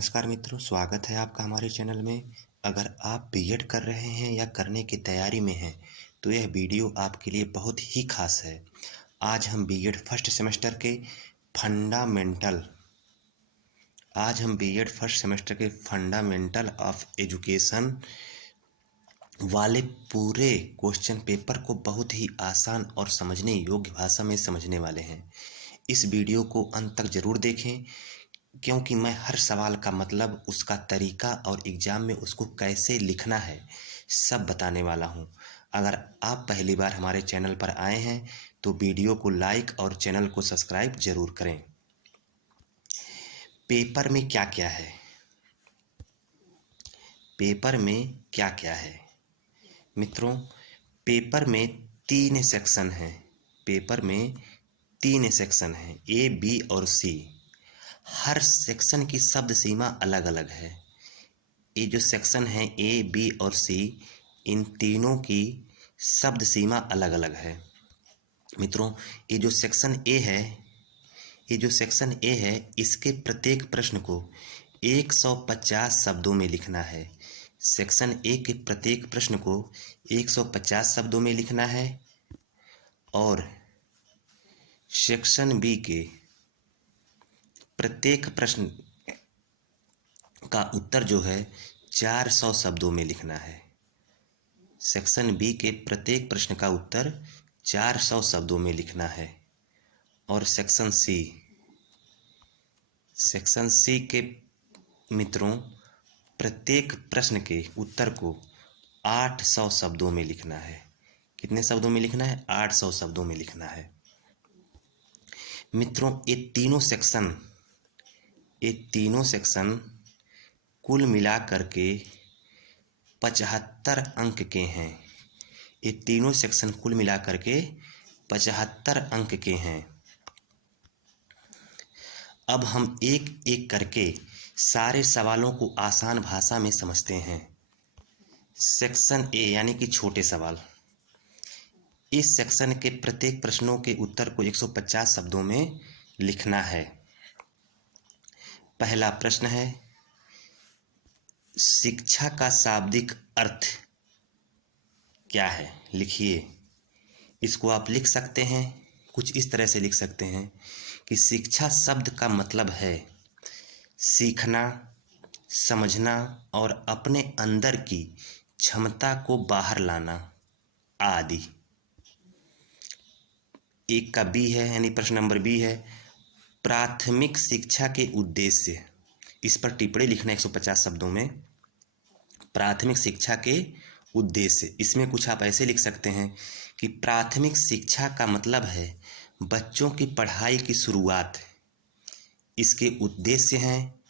नमस्कार मित्रों, स्वागत है आपका हमारे चैनल में। अगर आप बीएड कर रहे हैं या करने की तैयारी में हैं तो यह वीडियो आपके लिए बहुत ही खास है। आज हम बीएड फर्स्ट सेमेस्टर के फंडामेंटल ऑफ एजुकेशन वाले पूरे क्वेश्चन पेपर को बहुत ही आसान और समझने योग्य भाषा में समझने वाले हैं। इस वीडियो को अंत तक ज़रूर देखें, क्योंकि मैं हर सवाल का मतलब, उसका तरीका और एग्ज़ाम में उसको कैसे लिखना है सब बताने वाला हूँ। अगर आप पहली बार हमारे चैनल पर आए हैं तो वीडियो को लाइक और चैनल को सब्सक्राइब ज़रूर करें। पेपर में क्या क्या है? पेपर में क्या क्या है मित्रों? पेपर में तीन सेक्शन हैं। पेपर में तीन सेक्शन हैं, ए, बी और सी। हर सेक्शन की शब्द सीमा अलग अलग है। ये जो सेक्शन है ए, बी और सी, इन तीनों की शब्द सीमा अलग अलग है। मित्रों, ये जो सेक्शन ए है, इसके प्रत्येक प्रश्न को 150 शब्दों में लिखना है। सेक्शन ए के प्रत्येक प्रश्न को 150 शब्दों में लिखना है और सेक्शन बी के प्रत्येक प्रश्न का उत्तर जो है 400 शब्दों में लिखना है। सेक्शन बी के प्रत्येक प्रश्न का उत्तर 400 शब्दों में लिखना है। और सेक्शन सी के मित्रों प्रत्येक प्रश्न के उत्तर को 800 शब्दों में लिखना है। कितने शब्दों में लिखना है? 800 शब्दों में लिखना है। मित्रों, ये तीनों सेक्शन कुल मिला करके 75 अंक के हैं। ये तीनों सेक्शन कुल मिला करके 75 अंक के हैं। अब हम एक एक करके सारे सवालों को आसान भाषा में समझते हैं। सेक्शन ए यानी कि छोटे सवाल। इस सेक्शन के प्रत्येक प्रश्नों के उत्तर को 150 शब्दों में लिखना है। पहला प्रश्न है, शिक्षा का शाब्दिक अर्थ क्या है? लिखिए। इसको आप लिख सकते हैं, कुछ इस तरह से लिख सकते हैं कि शिक्षा शब्द का मतलब है सीखना, समझना और अपने अंदर की क्षमता को बाहर लाना आदि। एक का बी है, यानी प्रश्न नंबर बी है, प्राथमिक शिक्षा के उद्देश्य। इस पर टिप्पणी लिखना 150 शब्दों में। प्राथमिक शिक्षा के उद्देश्य, इसमें कुछ आप ऐसे लिख सकते हैं कि प्राथमिक शिक्षा का मतलब है बच्चों की पढ़ाई की शुरुआत। इसके उद्देश्य हैं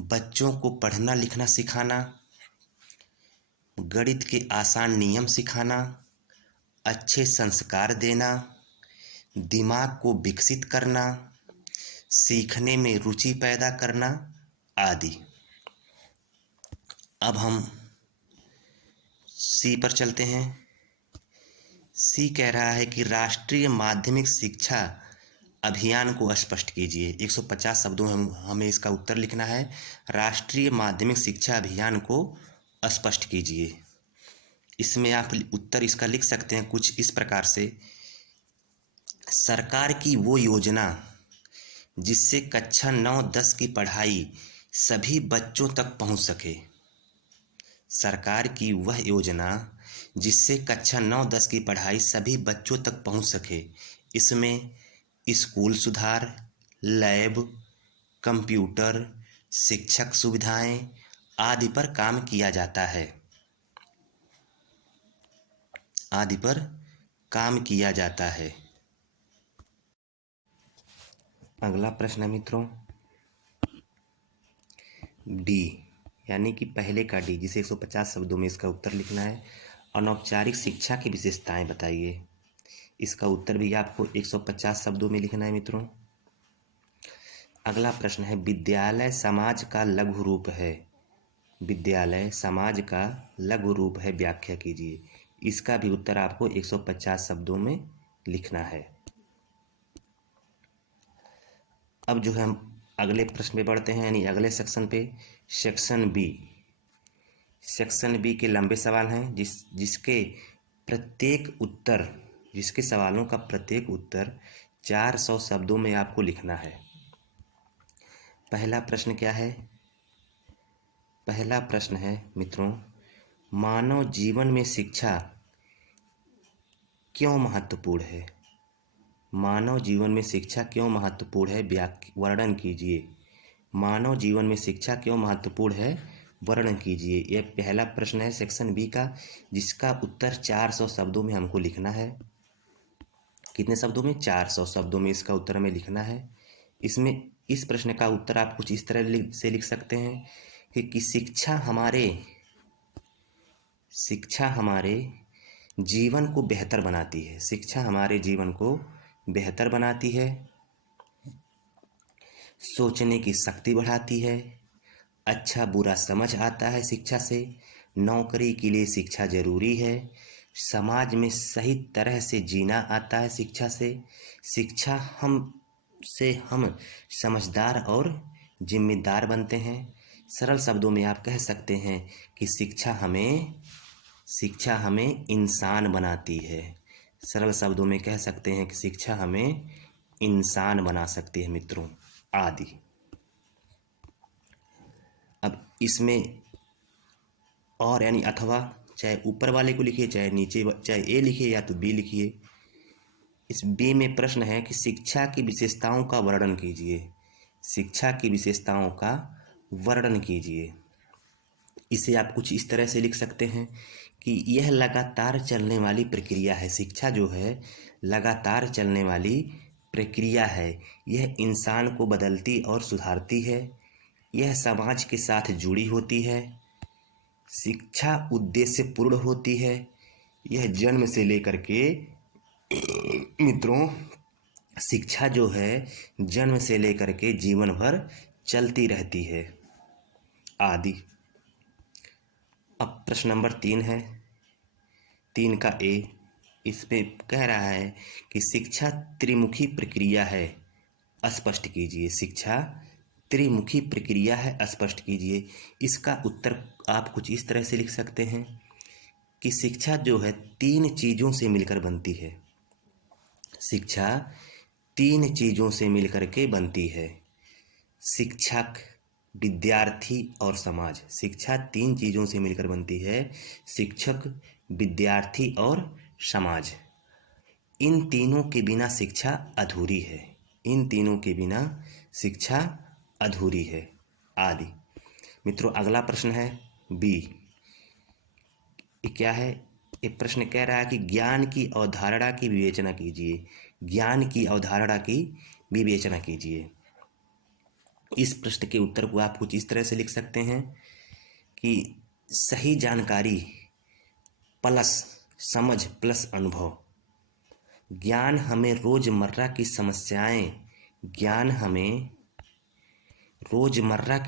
बच्चों को पढ़ना लिखना सिखाना, गणित के आसान नियम सिखाना, अच्छे संस्कार देना, दिमाग को विकसित करना, सीखने में रुचि पैदा करना आदि। अब हम सी पर चलते हैं। सी कह रहा है कि राष्ट्रीय माध्यमिक शिक्षा अभियान को स्पष्ट कीजिए। 150 शब्दों में हमें इसका उत्तर लिखना है। राष्ट्रीय माध्यमिक शिक्षा अभियान को स्पष्ट कीजिए। इसमें आप उत्तर इसका लिख सकते हैं कुछ इस प्रकार से, सरकार की वो योजना जिससे कक्षा 9-10 की पढ़ाई सभी बच्चों तक पहुंच सके। सरकार की वह योजना जिससे कक्षा 9-10 की पढ़ाई सभी बच्चों तक पहुंच सके। इसमें स्कूल सुधार, लैब, कंप्यूटर, शिक्षक सुविधाएं आदि पर काम किया जाता है। अगला प्रश्न है मित्रों डी, यानी कि पहले का डी, जिसे 150 शब्दों में इसका उत्तर लिखना है। अनौपचारिक शिक्षा की विशेषताएं बताइए। इसका उत्तर भी आपको 150 शब्दों में लिखना है मित्रों। अगला प्रश्न है, विद्यालय समाज का लघु रूप है। विद्यालय समाज का लघु रूप है, व्याख्या कीजिए। इसका भी उत्तर आपको 150 शब्दों में लिखना है। अब जो है अगले प्रश्न पे बढ़ते हैं, यानी अगले सेक्शन पे। सेक्शन बी के लंबे सवाल हैं, जिसके सवालों का प्रत्येक उत्तर 400 शब्दों में आपको लिखना है। पहला प्रश्न क्या है? पहला प्रश्न है मित्रों, मानव जीवन में शिक्षा क्यों महत्वपूर्ण है? मानव जीवन में शिक्षा क्यों महत्वपूर्ण है, वर्णन कीजिए। मानव जीवन में शिक्षा क्यों महत्वपूर्ण है, वर्णन कीजिए। यह पहला प्रश्न है सेक्शन बी का, जिसका उत्तर 400 शब्दों में हमको लिखना है। कितने शब्दों में? 400 शब्दों में इसका उत्तर हमें लिखना है। इसमें इस प्रश्न का उत्तर आप कुछ इस तरह से लिख सकते हैं कि शिक्षा हमारे जीवन को बेहतर बनाती है। शिक्षा हमारे जीवन को बेहतर बनाती है, सोचने की शक्ति बढ़ाती है, अच्छा बुरा समझ आता है शिक्षा से, नौकरी के लिए शिक्षा जरूरी है, समाज में सही तरह से जीना आता है शिक्षा से, शिक्षा हम समझदार और जिम्मेदार बनते हैं। सरल शब्दों में आप कह सकते हैं कि शिक्षा हमें इंसान बनाती है। सरल शब्दों में कह सकते हैं कि शिक्षा हमें इंसान बना सकती है मित्रों, आदि। अब इसमें और यानी अथवा, चाहे ऊपर वाले को लिखिए, चाहे नीचे, चाहे ए लिखिए या तो बी लिखिए। इस बी में प्रश्न है कि शिक्षा की विशेषताओं का वर्णन कीजिए। शिक्षा की विशेषताओं का वर्णन कीजिए। इसे आप कुछ इस तरह से लिख सकते हैं कि यह लगातार चलने वाली प्रक्रिया है। शिक्षा जो है लगातार चलने वाली प्रक्रिया है। यह इंसान को बदलती और सुधारती है। यह समाज के साथ जुड़ी होती है। शिक्षा उद्देश्यपूर्ण होती है। यह जन्म से लेकर के मित्रों, शिक्षा जो है जन्म से लेकर के जीवन भर चलती रहती है, आदि। अब प्रश्न नंबर 3 है, 3 का ए। इसमें कह रहा है कि शिक्षा त्रिमुखी प्रक्रिया है, स्पष्ट कीजिए। शिक्षा त्रिमुखी प्रक्रिया है, स्पष्ट कीजिए। इसका उत्तर आप कुछ इस तरह से लिख सकते हैं कि शिक्षा जो है 3 चीज़ों से मिलकर बनती है। शिक्षा 3 चीज़ों से मिलकर के बनती है। शिक्षक, विद्यार्थी और समाज। शिक्षा 3 चीज़ों से मिलकर बनती है। शिक्षक, विद्यार्थी और समाज। इन तीनों के बिना शिक्षा अधूरी है। इन तीनों के बिना शिक्षा अधूरी है, आदि। मित्रों अगला प्रश्न है बी। ये क्या है? ये प्रश्न कह रहा है कि ज्ञान की अवधारणा की विवेचना कीजिए। ज्ञान की अवधारणा की विवेचना कीजिए। इस प्रश्न के उत्तर को आप कुछ इस तरह से लिख सकते हैं कि सही जानकारी प्लस समझ प्लस अनुभव। ज्ञान हमें रोजमर्रा की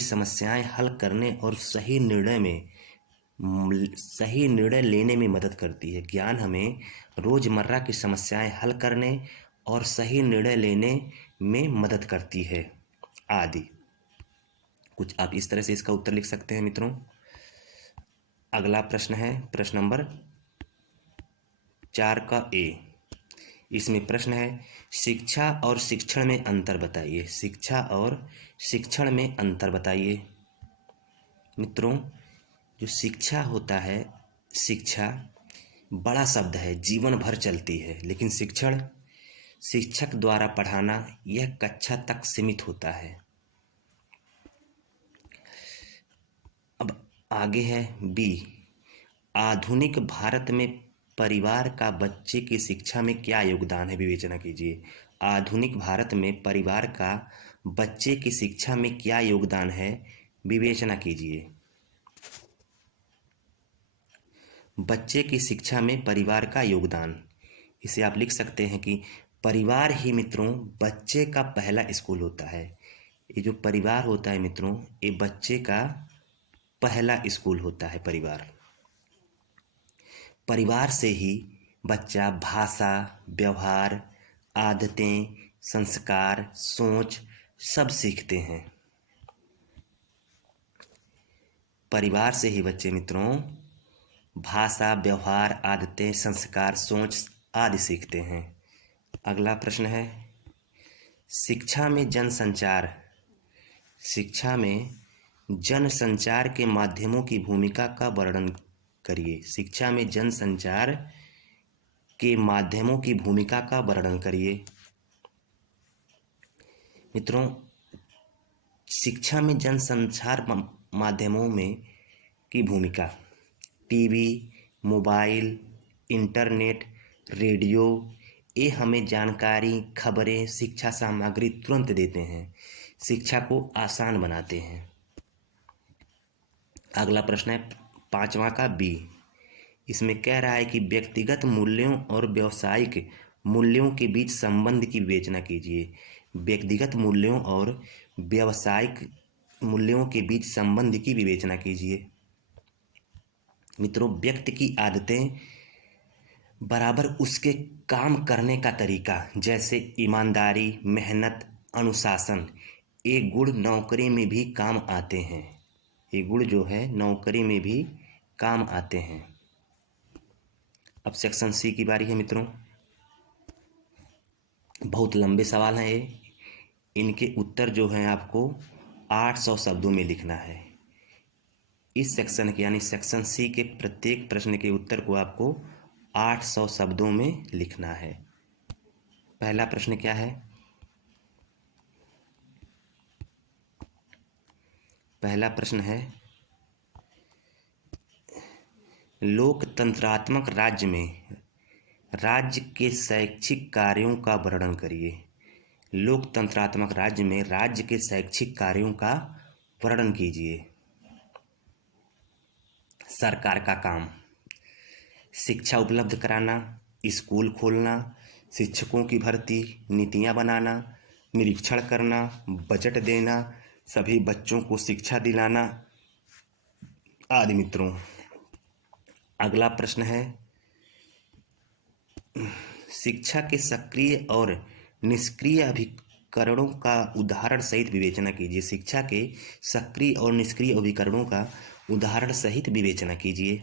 समस्याएं हल करने और सही निर्णय लेने में मदद करती है। ज्ञान हमें रोजमर्रा की समस्याएं हल करने और सही निर्णय लेने में मदद करती है, आदि। कुछ आप इस तरह से इसका उत्तर लिख सकते हैं मित्रों। अगला प्रश्न है प्रश्न नंबर 4 का ए। इसमें प्रश्न है शिक्षा और शिक्षण में अंतर बताइए। शिक्षा और शिक्षण में अंतर बताइए। मित्रों जो शिक्षा होता है, शिक्षा बड़ा शब्द है, जीवन भर चलती है, लेकिन शिक्षण, शिक्षक द्वारा पढ़ाना, यह कक्षा तक सीमित होता है। अब आगे है बी। आधुनिक भारत में परिवार का बच्चे की शिक्षा में क्या योगदान है, विवेचना कीजिए। आधुनिक भारत में परिवार का बच्चे की शिक्षा में क्या योगदान है, विवेचना कीजिए। बच्चे की शिक्षा में परिवार का योगदान, इसे आप लिख सकते हैं कि परिवार ही मित्रों बच्चे का पहला स्कूल होता है। ये जो परिवार होता है मित्रों, ये बच्चे का पहला स्कूल होता है। परिवार से ही बच्चा भाषा, व्यवहार, आदतें, संस्कार, सोच, सब सीखते हैं। परिवार से ही बच्चे मित्रों भाषा, व्यवहार, आदतें, संस्कार, सोच आदि सीखते हैं। अगला प्रश्न है, शिक्षा में जनसंचार शिक्षा में जनसंचार के माध्यमों की भूमिका का वर्णन करिए। शिक्षा में जनसंचार के माध्यमों की भूमिका का वर्णन करिए। मित्रों, शिक्षा में जनसंचार माध्यमों में की भूमिका टीवी, मोबाइल, इंटरनेट, रेडियो, ये हमें जानकारी, खबरें, शिक्षा सामग्री तुरंत देते हैं, शिक्षा को आसान बनाते हैं। अगला प्रश्न है 5वां का बी। इसमें कह रहा है कि व्यक्तिगत मूल्यों और व्यावसायिक मूल्यों के बीच संबंध की विवेचना कीजिए। व्यक्तिगत मूल्यों और व्यावसायिक मूल्यों के बीच संबंध की विवेचना कीजिए। मित्रों, व्यक्ति की आदतें बराबर उसके काम करने का तरीका, जैसे ईमानदारी, मेहनत, अनुशासन, ये गुण नौकरी में भी काम आते हैं। ये गुण जो है नौकरी में भी काम आते हैं। अब सेक्शन सी की बारी है मित्रों। बहुत लंबे सवाल हैं ये, इनके उत्तर जो हैं आपको 800 शब्दों में लिखना है। इस सेक्शन के यानी सेक्शन सी के प्रत्येक प्रश्न के उत्तर को आपको 800 शब्दों में लिखना है। पहला प्रश्न क्या है? पहला प्रश्न है, लोकतंत्रात्मक राज्य में राज्य के शैक्षिक कार्यों का वर्णन करिए। लोकतंत्रात्मक राज्य में राज्य के शैक्षिक कार्यों का वर्णन कीजिए। सरकार का काम शिक्षा उपलब्ध कराना, स्कूल खोलना, शिक्षकों की भर्ती, नीतियां बनाना, निरीक्षण करना, बजट देना, सभी बच्चों को शिक्षा दिलाना आदि मित्रों। अगला प्रश्न है, शिक्षा के सक्रिय और निष्क्रिय अभिकरणों का उदाहरण सहित विवेचना कीजिए। शिक्षा के सक्रिय और निष्क्रिय अभिकरणों का उदाहरण सहित विवेचना कीजिए।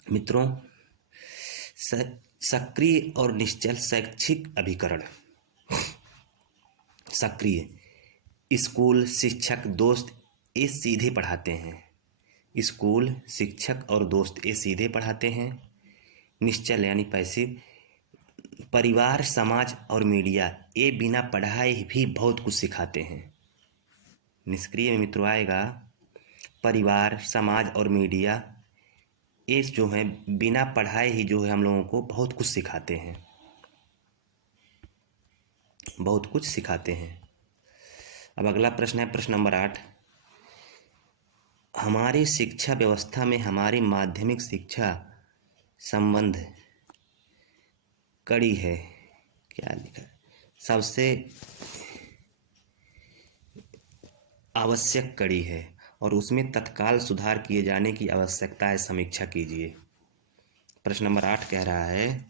मित्रों, सक्रिय और निश्चल शैक्षिक अभिकरण। सक्रिय, स्कूल, शिक्षक, दोस्त ये सीधे पढ़ाते हैं। स्कूल, शिक्षक और दोस्त ये सीधे पढ़ाते हैं। निश्चल यानी पैसिव, परिवार, समाज और मीडिया ये बिना पढ़ाए भी बहुत कुछ सिखाते हैं। निष्क्रिय में मित्रों आएगा परिवार, समाज और मीडिया, ये जो है बिना पढ़ाए ही जो है हम लोगों को बहुत कुछ सिखाते हैं, बहुत कुछ सिखाते हैं। अब अगला प्रश्न है प्रश्न नंबर 8। हमारी शिक्षा व्यवस्था में हमारी माध्यमिक शिक्षा संबंध कड़ी है। क्या लिखा है? सबसे आवश्यक कड़ी है और उसमें तत्काल सुधार किए जाने की आवश्यकता है, समीक्षा कीजिए। प्रश्न नंबर 8 कह रहा है,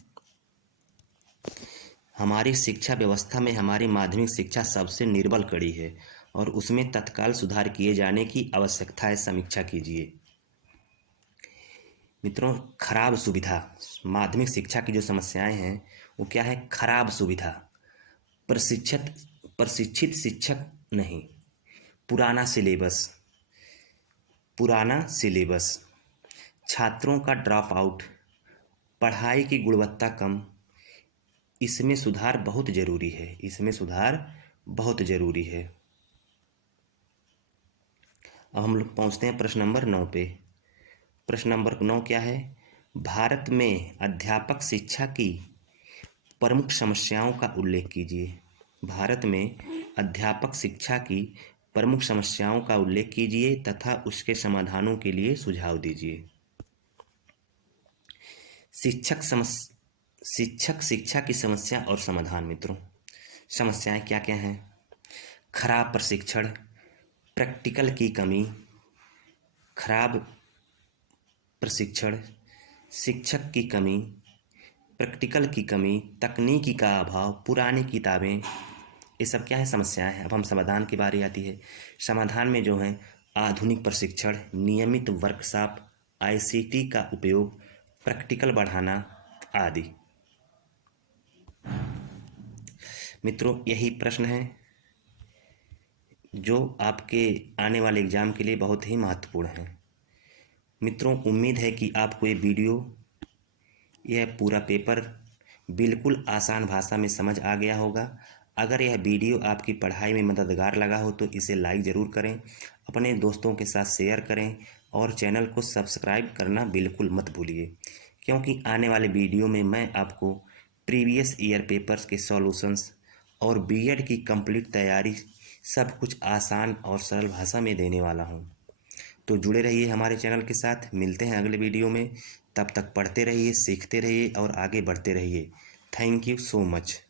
हमारी शिक्षा व्यवस्था में हमारी माध्यमिक शिक्षा सबसे निर्बल कड़ी है और उसमें तत्काल सुधार किए जाने की आवश्यकता है, समीक्षा कीजिए। मित्रों, खराब सुविधा, माध्यमिक शिक्षा की जो समस्याएं हैं वो क्या है? खराब सुविधा, प्रशिक्षित शिक्षक नहीं, पुराना सिलेबस, छात्रों का ड्रॉप आउट, पढ़ाई की गुणवत्ता कम, इसमें सुधार बहुत जरूरी है, इसमें सुधार बहुत जरूरी है। अब हम लोग पहुंचते हैं प्रश्न नंबर 9 पे। प्रश्न नंबर 9 क्या है? भारत में अध्यापक शिक्षा की प्रमुख समस्याओं का उल्लेख कीजिए। भारत में अध्यापक शिक्षा की प्रमुख समस्याओं का उल्लेख कीजिए तथा उसके समाधानों के लिए सुझाव दीजिए। शिक्षक शिक्षा की समस्या और समाधान। मित्रों, समस्याएं क्या क्या हैं? खराब प्रशिक्षण, प्रैक्टिकल की कमी, खराब प्रशिक्षण, शिक्षक की कमी, प्रैक्टिकल की कमी, तकनीकी का अभाव, पुरानी किताबें, ये सब क्या है, समस्याएं हैं। अब हम समाधान की बारी आती है। समाधान में जो है आधुनिक प्रशिक्षण, नियमित वर्कशॉप, आईसीटी का उपयोग, प्रैक्टिकल बढ़ाना आदि। मित्रों, यही प्रश्न है जो आपके आने वाले एग्ज़ाम के लिए बहुत ही महत्वपूर्ण है। मित्रों, उम्मीद है कि आपको ये वीडियो, यह पूरा पेपर बिल्कुल आसान भाषा में समझ आ गया होगा। अगर यह वीडियो आपकी पढ़ाई में मददगार लगा हो तो इसे लाइक ज़रूर करें, अपने दोस्तों के साथ शेयर करें और चैनल को सब्सक्राइब करना बिल्कुल मत भूलिए, क्योंकि आने वाले वीडियो में मैं आपको प्रीवियस ईयर पेपर्स के सॉल्यूशंस और बीएड की कंप्लीट तैयारी सब कुछ आसान और सरल भाषा में देने वाला हूँ। तो जुड़े रहिए हमारे चैनल के साथ। मिलते हैं अगले वीडियो में। तब तक पढ़ते रहिए, सीखते रहिए और आगे बढ़ते रहिए। Thank you so much.